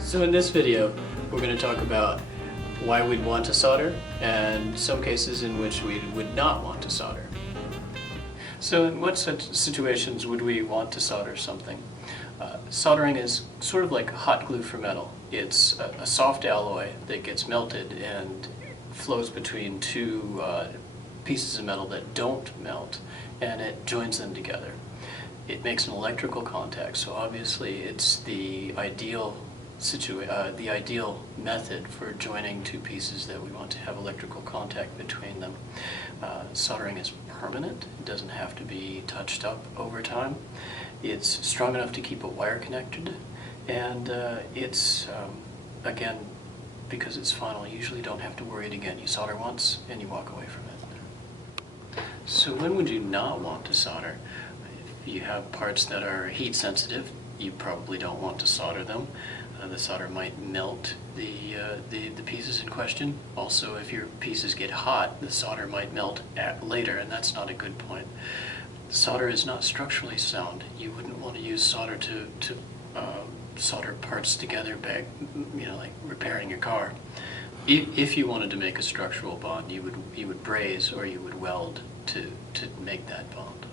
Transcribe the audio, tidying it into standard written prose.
So in this video, we're going to talk about why we'd want to solder and some cases in which we would not want to solder. So in what such situations would we want to solder something? Soldering is sort of like hot glue for metal. It's a soft alloy that gets melted and flows between two pieces of metal that don't melt, and it joins them together. It makes an electrical contact, so obviously it's the ideal method for joining two pieces that we want to have electrical contact between them. Soldering is permanent. It doesn't have to be touched up over time. It's strong enough to keep a wire connected, and it's, again, because it's final, you usually don't have to worry it again. You solder once and you walk away from it. So when would you not want to solder? If you have parts that are heat sensitive, you probably don't want to solder them. The solder might melt the pieces in question. Also, if your pieces get hot, the solder might melt later, and that's not a good point. Solder is not structurally sound. You wouldn't want to use solder to solder parts together, like repairing your car. If you wanted to make a structural bond, you would braze or you would weld to make that bond.